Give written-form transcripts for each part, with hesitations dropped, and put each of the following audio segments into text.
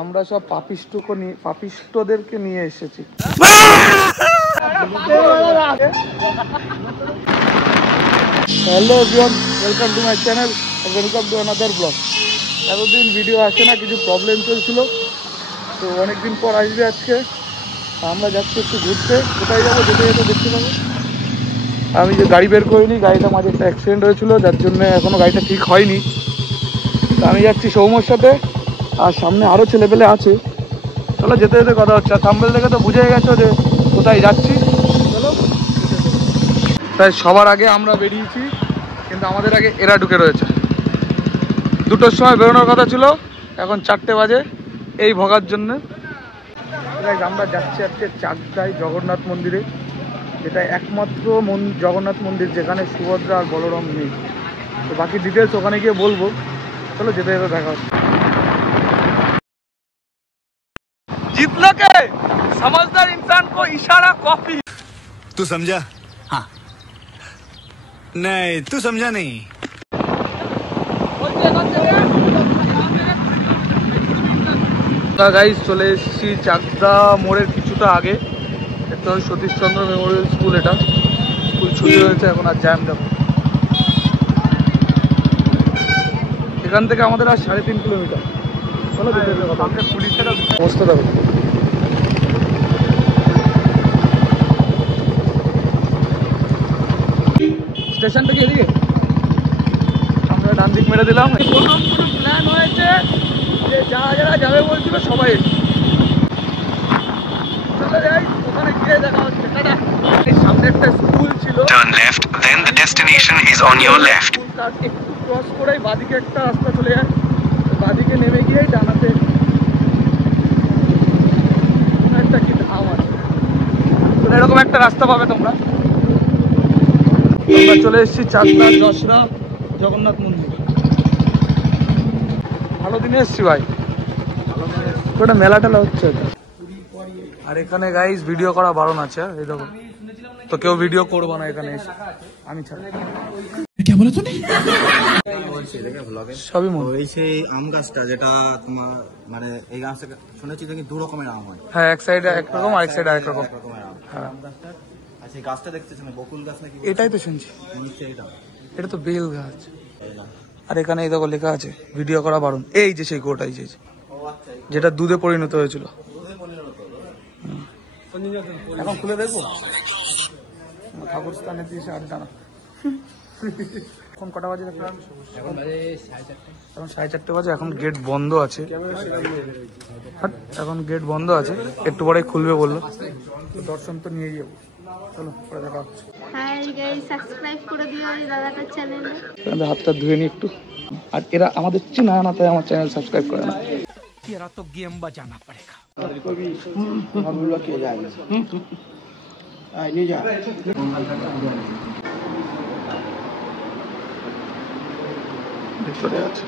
আমরা সব পাপিষ্টদেরকে নিয়ে এসেছি। Hello everyone, welcome to my channel, welcome to another blog. এতদিন ভিডিও আসে না, কিছু প্রবলেম চলছিল, তো অনেকদিন পর আসবে আজকে। আমরা যাচ্ছি একটু ঘুরতে। কোথায় যাবো যেতে যেতে দেখতে পাবো। আমি যে গাড়ি বের করিনি, গাড়িটা মাঝে একটা অ্যাক্সিডেন্ট হয়েছিল, যার জন্য এখনও গাড়িটা ঠিক হয়নি। তো আমি যাচ্ছি সৌম্যর সাথে, আর সামনে আরও ছেলেপেলে আছে। চলো যেতে যেতে কথা হচ্ছে। আর থাম্বনেল দেখে তো বুঝে গেছো যে কোথায় যাচ্ছি। চলো, তাই সবার আগে আমরা বেরিয়েছি, কিন্তু আমাদের আগে এরা ঢুকে রয়েছে। 2টোর সময় বেরোনোর কথা ছিল, এখন 4টে বাজে এই ভগার জন্য। আমরা যাচ্ছি আজকে চাকদায় জগন্নাথ মন্দিরে, যেটা একমাত্র জগন্নাথ মন্দির যেখানে সুভদ্রা আর বলরাম নেই। তো বাকি ডিটেলস ওখানে গিয়ে বলবো। চলো যেতে যেতে দেখা হচ্ছে। जीतने के समझदार इंसान को इशारा कॉफी। तू समझा? हाँ। नहीं, तू समझा नहीं। গাইস চলে এসেছি চাকদা মোড়ের কিছুটা আগে। এটা হচ্ছে সতীশচন্দ্র মেমোরিয়াল স্কুল। এটা স্কুল ছুটি হয়েছে, এখন আর জ্যাম যাবো। এখান থেকে আমাদের আর 3.5 কিলোমিটার। চলো যেতে যেতে কথা। পুলিশের অবস্থা দেখো। স্টেশন থেকে এদিকে আমরা ডান দিক মেরে দিলাম। প্ল্যান হয়েছে যে যারা যাবে বলছিল সবাই চলে যাই, ওখানে গিয়ে দেখা হচ্ছে। এই সামনে একটা স্কুল ছিল, Turn left, then the destination is on your left. তার একটু ক্রস করেই বাদিকে একটা রাস্তা চলে যায়। বাদিকে নেমে গিয়েই ডানাতে একটা কি ধাম আছে, এরকম একটা রাস্তা পাবে তোমরা। আমরা চলে এসেছি চাকদা যশরা জগন্নাথ মন্দির। ভালো দিনে এসছি ভাই, ওটা মেলা টেলা হচ্ছে। আর এখানে গাইস ভিডিও করা বারণ আছে, এই দেখো। তো কেউ ভিডিও করবো না এখানে এসে, আমি ছাড়া। সবই ওই সেই আম গাছটা যেটা তোমার মানে এই গাছটা শুনেছি নাকি 2 রকমের আম হয়। হ্যাঁ, এক সাইডে একরকম, আরেক সাইডে আরেক রকম। হ্যাঁ, আর সেই গাছটা দেখতেছ না, বকুল গাছ নাকি? এটাই তো শুনছি, এটা তো বেল গাছ। আর এখানে এই দেখো লেখা আছে ভিডিও করা বারণ। এই যে সেই গোটাই যেটা দুধে পরিণত হয়েছিল। এখন খুলে দেখবো ঠাকুর স্থানে দিয়েছে আড্ডা না। এখন কটা বাজে? এখন 4:30 বাজে। এখন গেট বন্ধ আছে, এখন গেট বন্ধ আছে, একটু পরে খুলবে বললো। দর্শন তো নিয়ে যাবো, চলো পরে দেখা হচ্ছে। হাতটা ধুয়ে নি একটু। আর এরা আমাদের চেনা না, তাই আমার চ্যানেল সাবস্ক্রাইব করে না। এরা তো গেম বাজানা পড়েগা।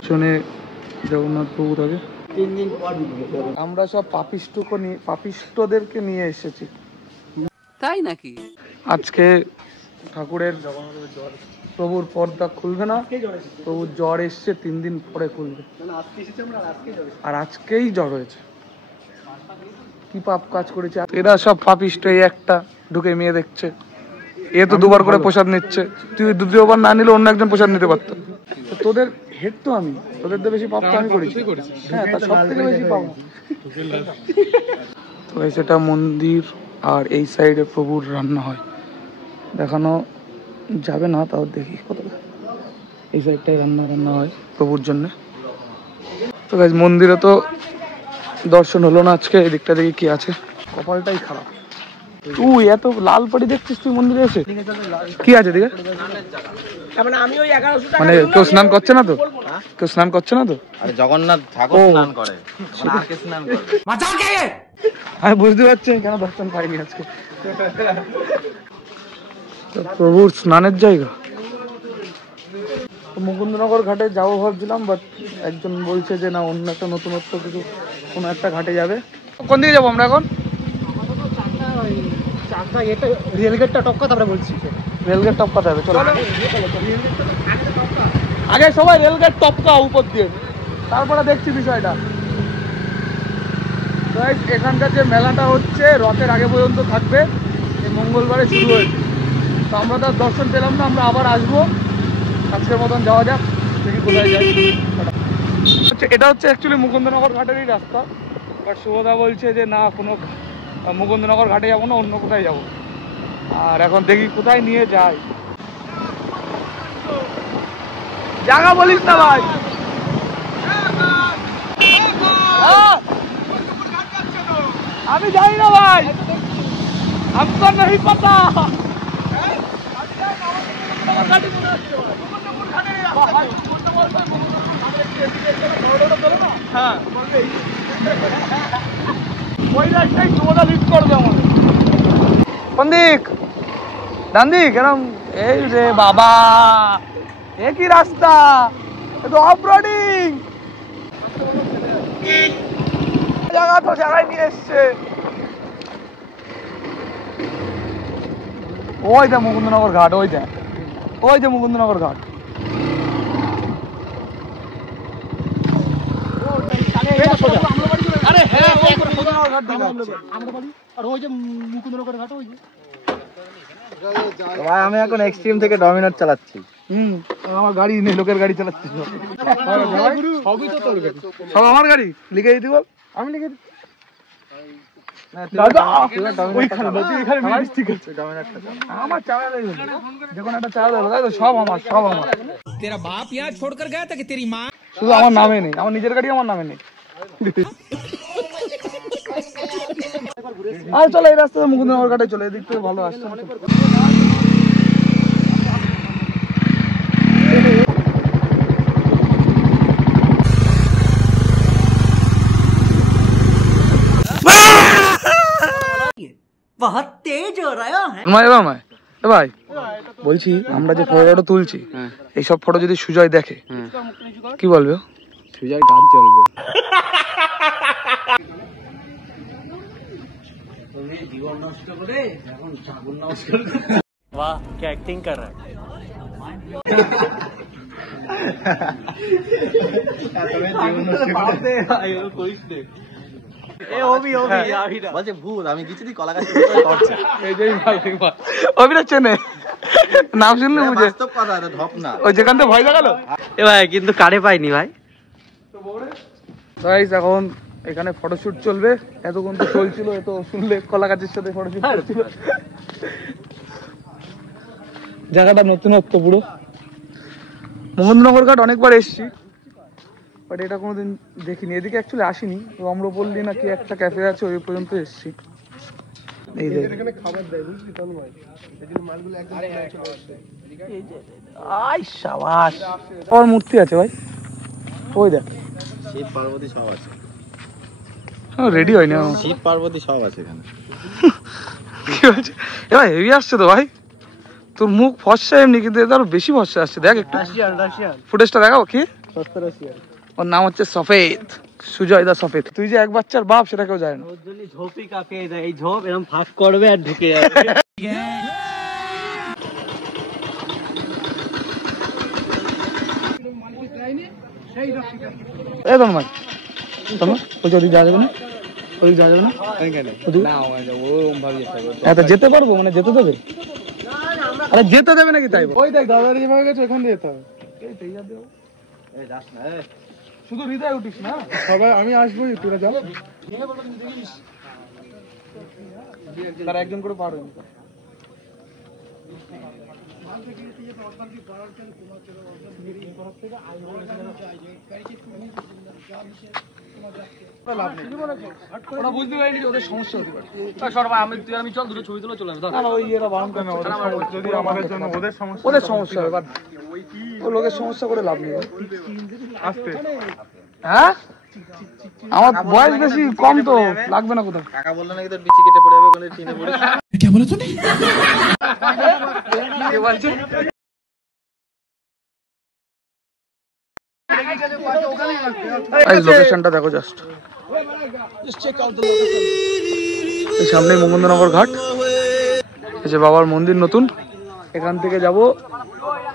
শুনে জগন্নাথ প্রভু থাকে। আমরা সব পাপিষ্টদেরকে নিয়ে এসেছি, তাই নাকি? আজকে ঠাকুরের প্রভুর পর্দা খুলবে না, প্রভুর জ্বর এসছে, 3 দিন পরে খুলবে। আর আজকেই জ্বর হয়েছে। কি পাপ কাজ করেছে এরা সব পাপিষ্ট। এই একটা ঢুকে মেয়ে দেখছে, এ তো 2বার করে প্রসাদ নিচ্ছে। তুই 2বার না নিলে অন্য একজন প্রসাদ নিতে পারতো। তোদের হেড তো আমি, তোদের তো বেশি পাপ তো আমি করেছি। হ্যাঁ, তার সব থেকে বেশি পাপ। তো সেটা মন্দির, আর এই সাইডে প্রভুর রান্না হয়, দেখানো যাবে না, তাও দেখি কতটা। এই সাইডটাই রান্না হয় প্রভুর জন্য। তো গাইস মন্দিরে তো দর্শন হলো না আজকে। এদিকটা দেখি কি আছে, কপালটাই খারাপ। তুই এত লাল পরি দেখছিস তুই মন্দিরে এসে? কি আছে দিকে? মানে কেউ স্নান করছে না তো? কেউ স্নান করছে না তো? আরে জগন্নাথ ঠাকুর স্নান করে, আর কে স্নান করে? আমি বুঝতে পারছি কেন দর্শন পাইনি আজকে। প্রভুর স্নানের জায়গা মুকুন্দনগর ঘাটে যাবো ভাবছিলাম, বাট একজন বলছে যে না, অন্য একটা নতুনত্ব কিছু কোনো একটা ঘাটে যাবে। কোন দিকে যাবো আমরা এখন? রেলগেটটা টপকাতে হবে বলছি। রেলগেট টপকাতে হবে, চলো আগে সবাই রেলগেট টপকা উপর দিয়ে, তারপরে দেখছি বিষয়টা। গাইস এখানকার যে মেলাটা হচ্ছে রথের আগে পর্যন্ত থাকবে, এই মঙ্গলবারে শুরু হয়েছে। তো আমরা তার দর্শন পেলাম না, আমরা আবার আসবো। আজকের মতন যাওয়া যাক, দেখি কোথায় যাই। এটা হচ্ছে অ্যাকচুয়ালি মুকুন্দনগর ঘাটেরই রাস্তা, বাট শুভদা বলছে যে না, কোনো মুকুন্দনগর ঘাটে যাবো না, অন্য কোথায় যাবো। আর এখন দেখি কোথায় নিয়ে যায়। জায়গা বলিস না ভাই। আমি জানি না ভাই, हमको नहीं पता। হ্যাঁ ওই রাস্তায় তোমাদের লিড করবে আমাদের। কোন দিক? ডান দিক? এরকম? এই রে বাবা, এ কি রাস্তা, এ তো অফ রোডিং জায়গা, তো জায়গায় নিয়ে এসছে। ওই যে মুকুন্দনগর ঘাট, ওই যে মুকুন্দনগর ঘাট। আরে হ্যাঁ, মুকুন্দনগর ঘাট দিকে আমরা বাড়ি, আর ওই যে মুকুন্দনগর ঘাট ওই যে। ভাই আমি এখন এক্সট্রিম থেকে ডমিনার চালাচ্ছি। আমার গাড়ি নেই, লোকের গাড়ি চালাচ্ছি। সবই তো তোর গাড়ি, সব আমার গাড়ি। লিখে দিতে বল, আমি লিখে দিই। আমার চালা দেবে, যখন একটা চালা দেবে তাই তো, সব আমার, সব আমার। तेरा बाप यहाँ छोड़कर गया था कि तेरी माँ? শুধু আমার নামে নেই, আমার নিজের গাড়ি আমার নামে নেই। আর চলো এই রাস্তায় মুকুন্দনগর ঘাটে চলে, এদিক থেকে ভালো আসছে। बहुत तेज हो रहा है। ভাই বলছি, আমরা যে ফটোটা তুলছি, এইসব ফটো যদি সুজয় দেখে কি বলবে? সুজয় গাছ জ্বলবে। जीवन नष्ट करे এখন জীবন নষ্ট করে। वाह क्या एक्टिंग कर रहा है। বলছে ভূত, আমি কিছু দিই কলা গাছ করছে। অভিনয় চেনে, নাম শুনলে বুঝে। বাস্তব কথা, এটা ঢপ না। ওই যেখান থেকে ভয় লাগালো। এ ভাই কিন্তু কারে পাইনি ভাই। গাইস এখন এখানে ফটোশুট চলবে, এতক্ষণ তো চলছিল, এত শুনলে কলা গাছের সাথে ফটোশুট করছিল। জায়গাটা নতুনত্ব পুরো। মুকুন্দনগর ঘাট অনেকবার এসছি, বাট এটা কোনোদিন দেখিনি। এদিকে অ্যাকচুয়ালি আসিনি, রম্রপল্লী না কি একটা ক্যাফে আছে, ওই পর্যন্ত এসছি। এই যে আই শাবাশ, আর মূর্তি আছে ভাই, ওই দেখ। শিব পার্বতী সব আছে। রেডি হয়নি, শিব পার্বতী সব আছে এখানে। কি হয়েছে এবার? হেভি আসছে তো ভাই, তোর মুখ ফর্সা এমনি, কিন্তু এটা আরো বেশি ফর্সা আসছে। দেখ একটু ফুটেজটা দেখাও। কি ওর নাম হচ্ছে সফেদ, সুজয় দা সফেদ। তুই যে এক বাচ্চার বাপ সেটা কেউ জানে না। ওর জন্য ঝোপই কাঁপিয়ে দেয়, এই ঝোপ এরকম ফাঁক করবে আর ঢুকে যাবে। এ ভাই, ওই যদি যাওয়া যাবে না, ওই যাওয়া যাবে না, যেতে পারবো মানে যেতে দেবে? আরে যেতে দেবে নাকি? তাই ওই দেখ দাদার যেভাবে গেছে ওখান দিয়ে যেতে হবে। শুধু হৃদয় উঠিস না, সবাই আমি আসবো, তোরা যাবো। তারা একজন করে পার হয়নি। ওরা বুঝতে পারিনি যে ওদের সমস্যা হতে পারে। আমি চল দুটো ছবি তুলে চলে আসবো। ওই এরা বারণ করে না, যদি আমাদের জন্য ওদের সমস্যা হবে, বাদ ও লোকের সমস্যা করে লাভ নেই। আসতে হ্যাঁ, আমার বয়স বেশি কম তো লাগবে না কোথাও। কাকা বললো নাকি তোর বিচি কেটে পড়ে যাবে, কোন টিনে পড়ে। क्या बोला तूने? লোকেশনটা দেখো জাস্ট, এই সামনে মুকুন্দনগর ঘাট, এই যে বাবার মন্দির নতুন। এখান থেকে যাব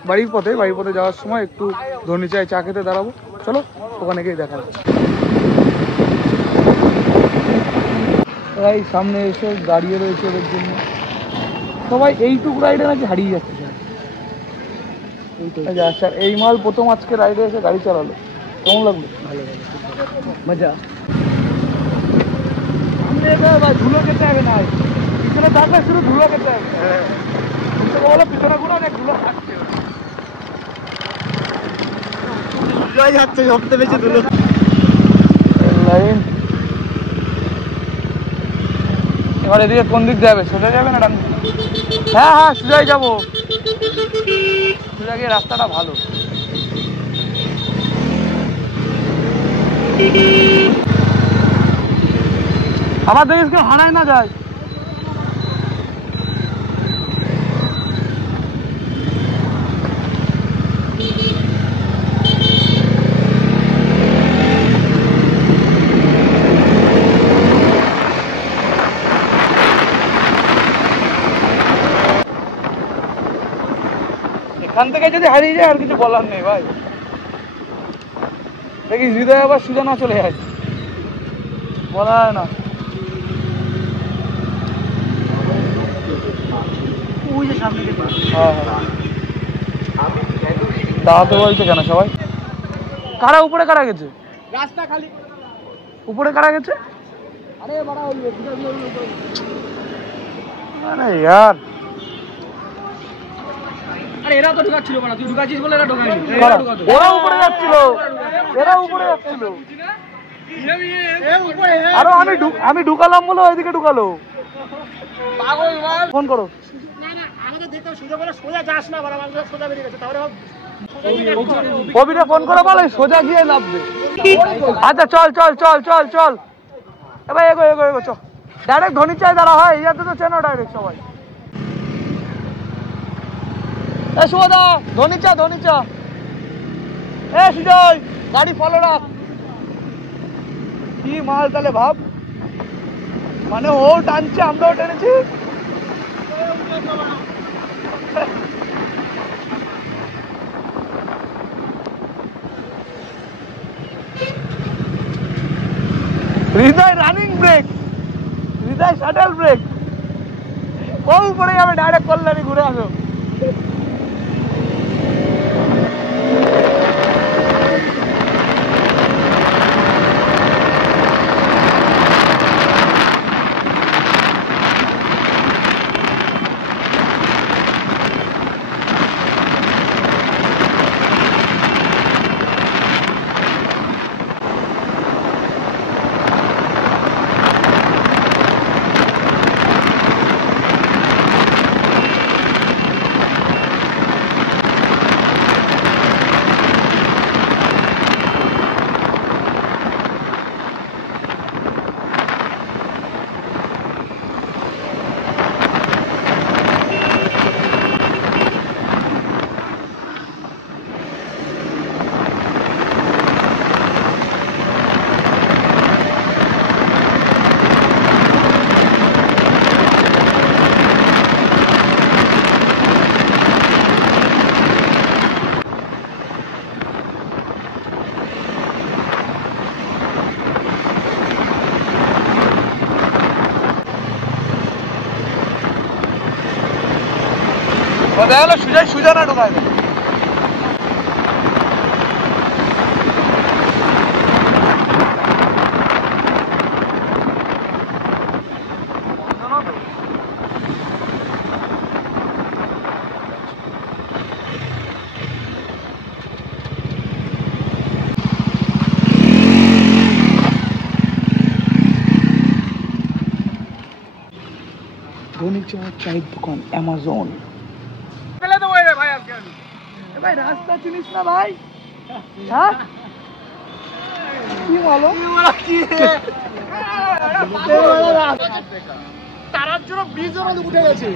বাড়ির পথে, যাওয়ার সময় একটু ধনী চাই চা খেতে দাঁড়াবো। চলো ওখানে গিয়ে দেখা যাচ্ছে। জায়গায় সামনে এসে দাঁড়িয়ে রয়েছে ওদের জন্য। সবাই এইটুকু রাইডে নাকি হারিয়ে যাচ্ছে। আচ্ছা, এই মাল প্রথম আজকে রাইডে এসে গাড়ি চালালো, কেমন লাগলো? ভালো মজা। সামনে এটা ভাই ধুলো খেতে হবে না, পিছনে থাকলে শুধু ধুলো খেতে হবে। বলো পিছনে গুলো অনেক ধুলো থাকছে, যাচ্ছে সবচেয়ে বেশি ধুলো। লাইন এবার এদিকে কোন দিক যাবে? সোজা যাবে না ডান দিকে? হ্যাঁ হ্যাঁ সোজাই যাবো, সোজা গিয়ে রাস্তাটা ভালো। আবার দেখিস কেউ হারায় না যায়। এখান থেকে যদি হারিয়ে যায় আর কিছু বলার নেই ভাই। দেখি হৃদয় আবার সোজা না চলে যায়, বলা হয় না। দাঁড়াতে বলছে কেন সবাই? কারা উপরে কারা গেছে? रास्ता खाली উপরে কারা গেছে? अरे बड़ा আরে ইয়ার, अरे एरा तो ढुका ছিল বড়, তুই ঢুকাছিস বলে এরা ঢুকায়নি। কারা? ওরা উপরে যাচ্ছিল, এরা উপরে যাচ্ছিল। আরো আমি ঢুকালাম বলে ওইদিকে ঢুকালো। পাগল মাল। ফোন করো। না না আমাদের দেখতে সোজা বলে সোজা যাস না, বড় মাল সোজা বেরিয়ে গেছে। তাহলে কবিটা ফোন করে বলে সোজা গিয়ে নামবে। আচ্ছা চল চল চল চল চল, এবার এগো এগো এগো চল। ডাইরেক্ট ধনিচায় দাঁড়া হয়, ইয়াতে তো চেনো ডাইরেক্ট সবাই। এ সুদা ধনিচা ধনিচা, এ সুজয় গাড়ি ফলো রাখ। কি মাল তাহলে ভাব, মানে ও টানছে আমরাও টেনেছি। হৃদয় রানিং ব্রেক, হৃদয় শাটল ব্রেক। ও উপরে যাবে ডাইরেক্ট কল্যাণী ঘুরে আসো। দেখা গেলো সুজয় সুজা না ঢোকায় দেবে। ধনিচা চায়ের দোকান, অ্যামাজন। ভাই রাস্তা চিনিস না ভাই? হ্যাঁ কি বলো, তারার জন্য ব্রিজ উঠে গেছে।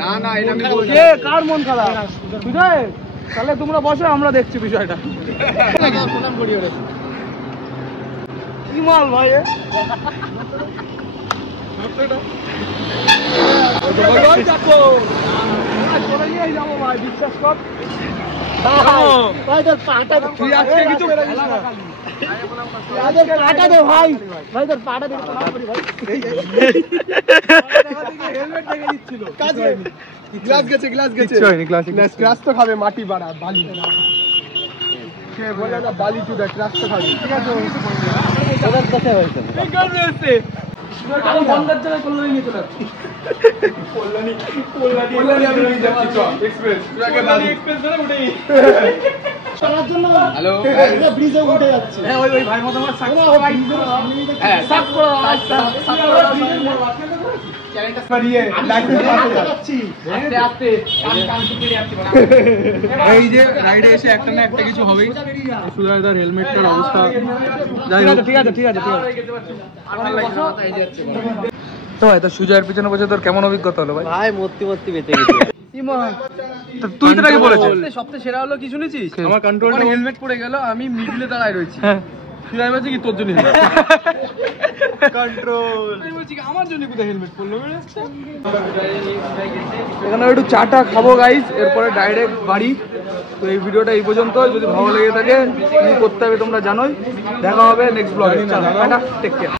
না না এটা আমি কে কার মন খারাপ? বুঝলে তাহলে তোমরা বসো, আমরা দেখছি বিষয়টা। কি মাল ভাই যাবো ভাই, বিশ্বাস কর। তুই আজকে কিছু পাটা দে ভাই, ভাই তোর পাটা দে। গ্লাস গেছে কিচ্ছু হয়নি, ক্লাস তো খাবে, মাটি বাড়া বালি সে বলে না, বালি চুদা ক্লাস তো খাবে। ঠিক আছে ওদের কোথায় হয়েছে এই গান রয়েছে আমি বন্দার জায়গায় কল্যাণী নিয়ে চলে যাচ্ছি। কল্যাণী আমি নিয়ে যাচ্ছি চ এক্সপ্রেস, তুই আগে বালি এক্সপ্রেস ধরে উঠেই করার জন্য হ্যালো ব্রিজে উঠে যাচ্ছে। হ্যাঁ ওই ভাই মত আমার সাকসেস ভাই হ্যাঁ সাক করে চ্যানেলটা সরিয়ে লাইক যাচ্ছি আস্তে আস্তে কান টুকে যাচ্ছে। এই যে রাইডে এসে একটা না একটা কিছু হবেই। সুজায়দার হেলমেটটার অবস্থা যাই হোক, ঠিক আছে তো ভাই, তো সুজয়ের পিছনে বসে তোর কেমন অভিজ্ঞতা হলো ভাই? ভাই মূর্তি বেঁচে গেছে। তুই তো নাকি বলেছিস সবচেয়ে সেরা হলো কি শুনেছিস? আমার কন্ট্রোলটা হেলমেট পড়ে গেল, আমি মিডলে দাঁড়ায় রয়েছি। ফিরাই বলছে কি তোর জন্য কন্ট্রোল, আমি বলছি কি আমার জন্য কোথায় হেলমেট পড়লো? এখানে একটু চাটা খাবো গাইস, এরপরে ডাইরেক্ট বাড়ি। তো এই ভিডিওটা এই পর্যন্ত, যদি ভালো লেগে থাকে কি করতে হবে তোমরা জানোই। দেখা হবে নেক্সট ব্লগে, টাটা, টেক কেয়ার।